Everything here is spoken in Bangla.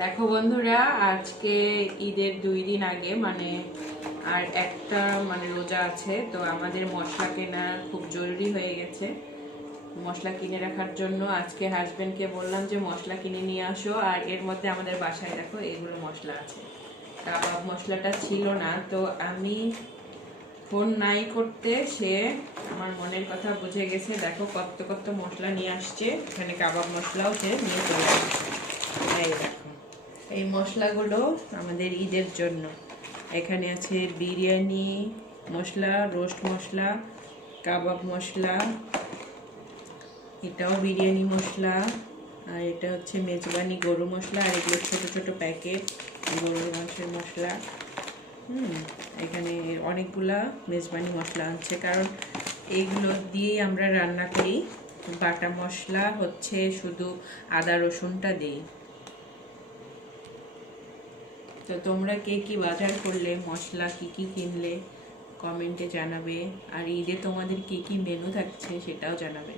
দেখো বন্ধুরা, আজকে ঈদের 2 দিন আগে আর একটা রোজা আছে, তো আমাদের মশলা কেনা খুব জরুরি হয়ে গেছে। মশলা কিনে রাখার জন্য আজকে হাজবেন্ডকে বললাম যে মশলা কিনে নিয়ে আসো। আর এর মধ্যে আমাদের বাসায় দেখো এগুলো মশলা আছে। কাবাব মশলাটা ছিল না, তো আমি ফোন নাই করতে সে আমার মনের কথা বুঝে গেছে। দেখো কত কত মশলা নিয়ে আসছে, এখানে কাবাব মশলাও সে নিয়ে চলে আসছে। এই দেখো, এই মশলাগুলো আমাদের ঈদের জন্য। এখানে আছে বিরিয়ানি মশলা, রোস্ট মশলা, কাবাব মশলা, এটাও বিরিয়ানি মশলা, আর এটা হচ্ছে মেজবানি গরু মশলা, আর এগুলো ছোট ছোট প্যাকেট গরুর মাংসের মশলা। এখানে অনেকগুলা মেজবানি মশলা আছে, কারণ এইগুলো দিয়েই আমরা রান্না করি। বাটা মশলা হচ্ছে শুধু আদা রসুনটা দিই। তো তোমরা কে কি বাজার করলে, মশলা কি কি কিনলে কমেন্টে জানাবে। আর ঈদে তোমাদের কি কি মেনু থাকছে সেটাও জানাবে।